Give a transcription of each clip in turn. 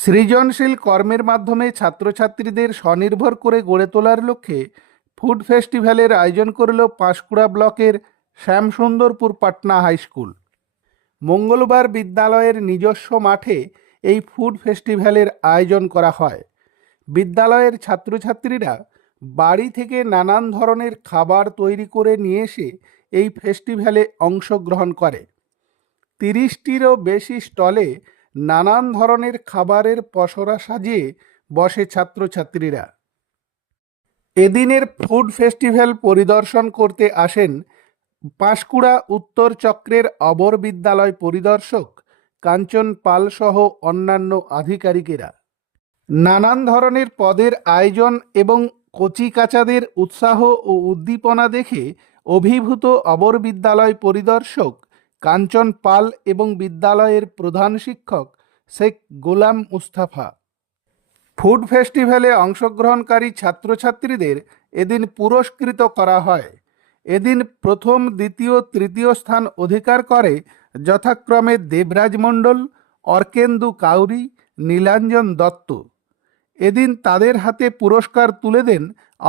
সৃজনশীল কর্মের মাধ্যমে ছাত্রছাত্রীদের স্বনির্ভর করে গড়ে তোলার লক্ষ্যে ফুড ফেস্টিভ্যালের আয়োজন করল পাঁশকুড়া ব্লকের শ্যামসুন্দরপুর পাটনা হাই স্কুল। মঙ্গলবার বিদ্যালয়ের নিজস্ব মাঠে এই ফুড ফেস্টিভ্যালের আয়োজন করা হয়। বিদ্যালয়ের ছাত্রছাত্রীরা বাড়ি থেকে নানান ধরনের খাবার তৈরি করে নিয়ে এসে এই ফেস্টিভ্যালে অংশগ্রহণ করে। 30টিরও বেশি স্টলে নানান ধরনের খাবারের পসরা সাজিয়ে বসে ছাত্রছাত্রীরা। এদিনের ফুড ফেস্টিভ্যাল পরিদর্শন করতে আসেন পাঁশকুড়া উত্তর চক্রের অবর বিদ্যালয় পরিদর্শক কাঞ্চন পাল সহ অন্যান্য আধিকারিকেরা। নানান ধরনের পদের আয়োজন এবং কচিকাচাদের উৎসাহ ও উদ্দীপনা দেখে অভিভূত অবর বিদ্যালয় পরিদর্শক কাঞ্চন পাল এবং বিদ্যালয়ের প্রধান শিক্ষক শেখ গোলাম মুস্তাফা। ফুড ফেস্টিভ্যালে অংশগ্রহণকারী ছাত্রছাত্রীদের এদিন পুরস্কৃত করা হয়। এদিন প্রথম, দ্বিতীয়, তৃতীয় স্থান অধিকার করে যথাক্রমে দেবরাজ মণ্ডল, অর্কেন্দু কাউরি, নীলাঞ্জন দত্ত। এদিন তাদের হাতে পুরস্কার তুলে দেন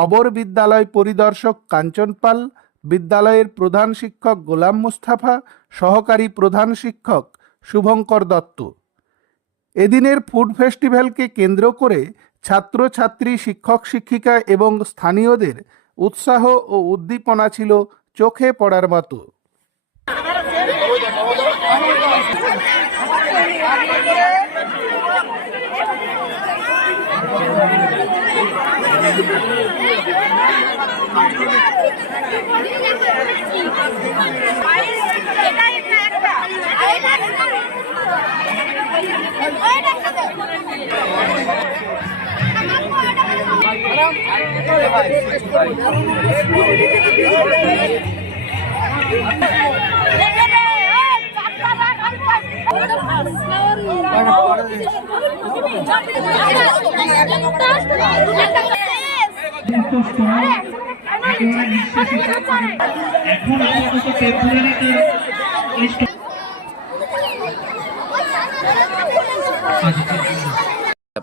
অবর বিদ্যালয় পরিদর্শক কাঞ্চন পাল, বিদ্যালয়ের প্রধান শিক্ষক গোলাম মুস্তাফা, সহকারী প্রধান শিক্ষক শুভঙ্কর দত্ত। এদিনের ফুড ফেস্টিভ্যালকে কেন্দ্র করে ছাত্রছাত্রী, শিক্ষক শিক্ষিকা এবং স্থানীয়দের উৎসাহ ও উদ্দীপনা ছিল চোখে পড়ার মতো।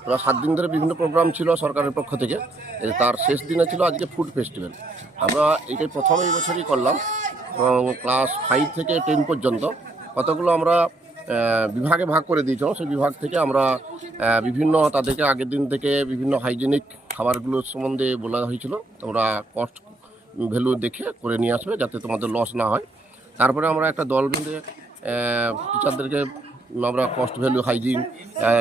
প্রায় 7 দিন ধরে বিভিন্ন প্রোগ্রাম ছিল সরকারের পক্ষ থেকে। তার শেষ দিনে ছিল আজকে ফুড ফেস্টিভ্যাল। আমরা এটাই প্রথম এই বছরই করলাম। ক্লাস 5 থেকে 10 পর্যন্ত কতগুলো আমরা বিভাগে ভাগ করে দিয়েছিলাম। সেই বিভাগ থেকে আমরা বিভিন্ন তাদেরকে আগের দিন থেকে বিভিন্ন হাইজেনিক খাবারগুলোর সম্বন্ধে বলা হয়েছিল। তোমরা কস্ট ভ্যালু দেখে করে নিয়ে আসবে যাতে তোমাদের লস না হয়। তারপরে আমরা একটা দল বেঁধে টিচারদেরকে আমরা cost value, hygiene,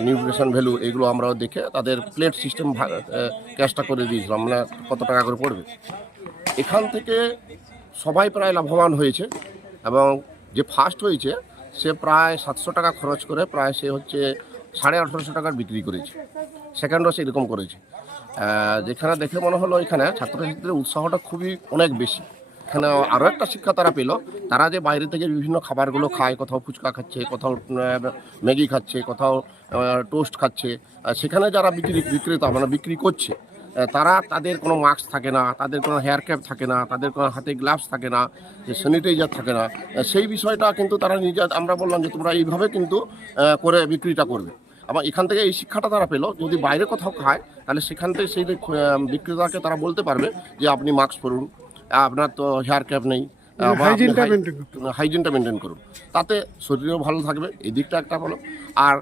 nutrition value এগুলো আমরা দেখে তাদের প্লেট সিস্টেম ক্যাশটা করে দিয়েছিলাম, মানে কত টাকা করে পড়বে। এখান থেকে সবাই প্রায় লাভবান হয়েছে এবং যে ফার্স্ট হয়েছে সে প্রায় 700 টাকা খরচ করে প্রায় সে হচ্ছে 1850 টাকার বিক্রি করেছে। সেকেন্ডও সে এরকম করেছে। যেখানে দেখে মনে হলো এখানে ছাত্রছাত্রীদের উৎসাহটা খুবই অনেক বেশি। এখানে আরও একটা শিক্ষা তারা পেল, তারা যে বাইরে থেকে বিভিন্ন খাবারগুলো খায়, কোথাও ফুচকা খাচ্ছে, কোথাও ম্যাগি খাচ্ছে, কোথাও টোস্ট খাচ্ছে, সেখানে যারা বিক্রেতা মানে বিক্রি করছে তারা তাদের কোনো মাস্ক থাকে না, তাদের কোনো হেয়ার ক্যাপ থাকে না, তাদের কোনো হাতে গ্লাভস থাকে না, স্যানিটাইজার থাকে না। সেই বিষয়টা কিন্তু তারা আমরা বললাম যে তোমরা এইভাবে কিন্তু করে বিক্রিটা করবে। আবার এখান থেকে এই শিক্ষাটা তারা পেলো, যদি বাইরে কোথাও খায় তাহলে সেখান থেকে সেই বিক্রেতাকে তারা বলতে পারবে যে আপনি মাস্ক পরুন, আপনার তো হেয়ার ক্যাপ নেই, হাইজিনটা মেনটেন করুন, তাতে শরীরও ভালো থাকবে। এই দিকটা একটা হলো। আর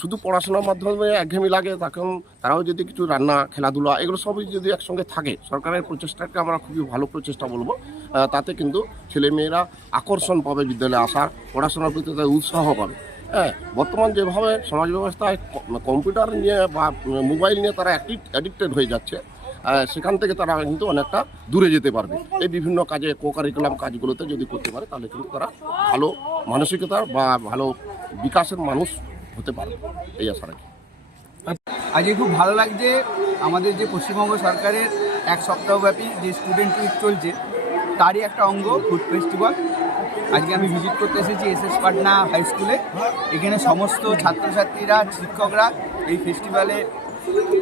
শুধু পড়াশোনার মাধ্যমে একঘেয়েমি লাগে, তখন তারাও যদি কিছু রান্না, খেলাধুলা এগুলো সবই যদি একসঙ্গে থাকে, সরকারের প্রচেষ্টাকে আমরা খুবই ভালো প্রচেষ্টা বলবো। তাতে কিন্তু ছেলেমেয়েরা আকর্ষণ পাবে বিদ্যালয়ে আসার, পড়াশোনার প্রতি তাদের উৎসাহ পাবে। হ্যাঁ, বর্তমান যেভাবে সমাজ ব্যবস্থায় কম্পিউটার নিয়ে বা মোবাইল নিয়ে তারা অ্যাডিক্টেড হয়ে যাচ্ছে, সেখান থেকে তারা কিন্তু অনেকটা দূরে যেতে পারবে। এই বিভিন্ন কাজে কো-কারিকুলাম কাজগুলোতে যদি করতে পারে তাহলে কিন্তু তারা ভালো মানসিকতার বা ভালো বিকাশের মানুষ হতে পারবে, এই আশা রাখি। আজকে খুব ভালো লাগছে। আমাদের যে পশ্চিমবঙ্গ সরকারের 1 সপ্তাহব্যাপী যে স্টুডেন্ট উইক চলছে তারই একটা অঙ্গ ফুড ফেস্টিভ্যাল। আজকে আমি ভিজিট করতে এসেছি এসএস পাটনা হাই স্কুলে। এখানে সমস্ত ছাত্রছাত্রীরা, শিক্ষকরা এই ফেস্টিভ্যালে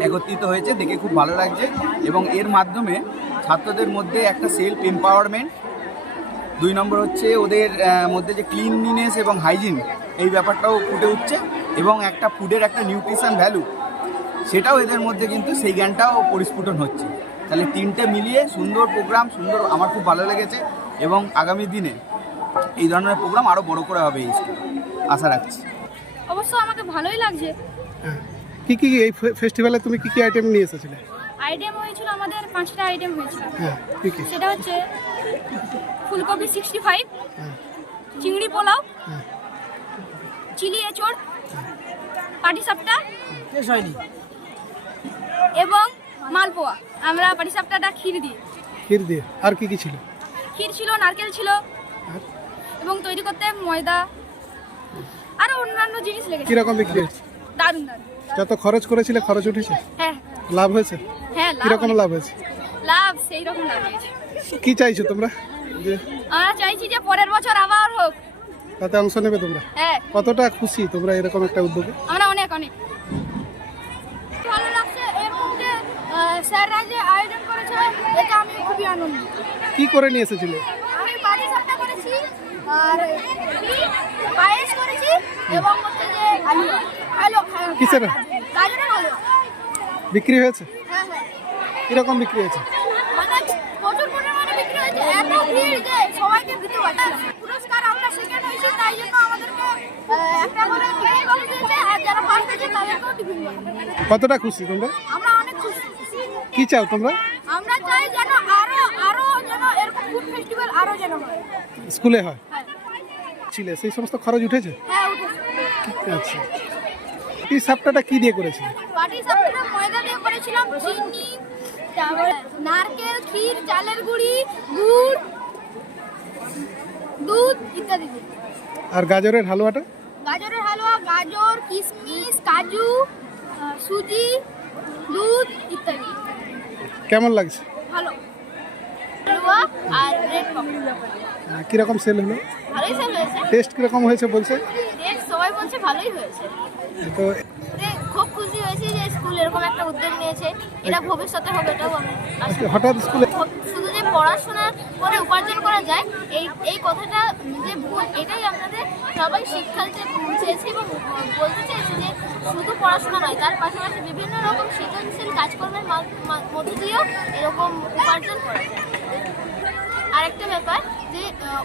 একত্রিত হয়েছে, দেখে খুব ভালো লাগছে। এবং এর মাধ্যমে ছাত্রদের মধ্যে একটা সেলফ এম্পাওয়ারমেন্ট, 2 নম্বর হচ্ছে ওদের মধ্যে যে ক্লিনলিনেস এবং হাইজিন এই ব্যাপারটাও ফুটে উঠছে। এবং একটা ফুডের একটা নিউট্রিশন ভ্যালু, সেটাও এদের মধ্যে কিন্তু সেই জ্ঞানটাও পরিস্ফুটন হচ্ছে। তাহলে তিনটে মিলিয়ে সুন্দর প্রোগ্রাম, সুন্দর, আমার খুব ভালো লেগেছে এবং আগামী দিনে এই ধরনের প্রোগ্রাম আরও বড় করে হবে এই স্কুলে, আশা রাখছি। অবশ্য আমাকে ভালোই লাগছে। কি কি এই ফেস্টিভ্যালে তুমি কি কি আইটেম নিয়ে এসেছিলে? আইটেম হয়েছিল আমাদের 5টা আইটেম হয়েছিল। হ্যাঁ, কি কি? সেটা হচ্ছে ফুলকপি 65, চিংড়ি পোলাও, চিলি এঁচড়, পাটিসাপটা এবং মালপোয়া। আমরা পাটিসাপটাটা ক্ষীর দিই। ক্ষীর দিয়ে আর কি কি ছিল? ক্ষীর ছিল, নারকেল ছিল আর এবং তৈরি করতে ময়দা আরও অন্যান্য জিনিস লেগেছে। কিরকম বিক্রি হয়েছে? দারুণ দারুণ। যত খরচ করেছিলে খরচ উঠেছে? হ্যাঁ লাভ হয়েছে? হ্যাঁ, কিরকম লাভ হয়েছে? লাভ সেই রকম লাভ হয়েছে। কি চাইছো তোমরা যে আমরা চাইছি যে পরের বছর আবার হোক। তাতে অংশ নেবে তোমরা? হ্যাঁ, কতটা খুশি তোমরা এরকম একটা উদ্যোগে? আমরা অনেক অনেক ভালো লাগছে। এরকম যে স্যাররা যে আয়োজন করেছে, এটা আমি খুবই আনন্দিত। কি করে নিয়ে এসেছিলে? আমি পাটিসাপটা করেছি আর পায়েস করেছি এবং হচ্ছে যে আলু কিসের? গাজরের আলু। বিক্রি হয়েছে? হ্যাঁ হ্যাঁ, কিরকম বিক্রি হয়েছে? মানে প্রচুর পরিমাণে বিক্রি হয়েছে, এত ভিড় যে সবাইকে দিতে পারছি না। পুরস্কার আমরা সেকেন্ড হয়েছি, তাই জন্য আমাদেরকে একটা করে টিফিন বক্স দিয়েছে, আর যারা ফার্স্ট হয়েছে তাদেরকেও টিফিন বক্স। কতটা খুশি তোমরা? আমরা অনেক খুশি। কি চাও তোমরা? আমরা চাই যেন আরো যেন এরকম ফুড ফেস্টিভ্যাল আরো যেন হয়। স্কুলে হয় ছিলে সেই সমস্ত খরচ উঠেছে? হ্যাঁ, উঠেছে। আচ্ছা, এই সাপটাটা কি দিয়ে করেছিল? পাটিসাপটা ময়দা দিয়ে করেছিলাম, চিনি, তারপরে নারকেল, ক্ষীর, চালের গুঁড়ি, গুড়, দুধ ইত্যাদি দিয়ে। আর গাজরের হালুয়াটা? গাজরের হালুয়া, গাজর, কিশমিশ, কাজু, সুজি, দুধ ইত্যাদি। কেমন লাগছে? ভালো। হালুয়া আর ব্রেড পকোড়া কিরকম সেল হলো? ভালোই সেল হয়েছে। টেস্ট কিরকম হয়েছে বলছে? টেস্ট সবাই বলছে ভালোই হয়েছে। তো খুব খুশি হয়েছি যে স্কুল এরকম একটা উদ্যোগ নিয়েছে। এটা ভবিষ্যতে হবে, এটাও আমি আশা করি। হঠাৎ স্কুলে শুধু যে পড়াশোনা করে উপার্জন করা যায় এই কথাটা যে ভুল, এটাই আমাদের সবাই শিক্ষাতে চেয়েছি এবং বলতে চেয়েছি যে শুধু পড়াশোনা নয়, তার পাশাপাশি বিভিন্ন রকম সৃজনশীল কাজকর্মের মধ্যে দিয়েও এরকম উপার্জন করা যায়। আরেকটা ব্যাপার যে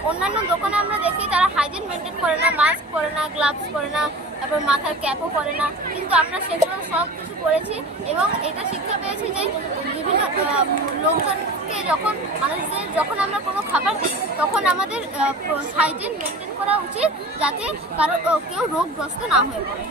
অন্যান্য দোকানে আমরা দেখি তারা হাইজিন মেনটেন করে না, মাস্ক পরে না, গ্লাভস পরে না, তারপর মাথার ক্যাপও পরে না, কিন্তু আমরা সেগুলো সব কিছু করেছি এবং এটা শিক্ষা পেয়েছি যে বিভিন্ন লোকজনকে যখন আমরা কোনো খাবার দিই তখন আমাদের হাইজিন মেনটেন করা উচিত, যাতে কেউ রোগগ্রস্ত না হয়ে পড়ে।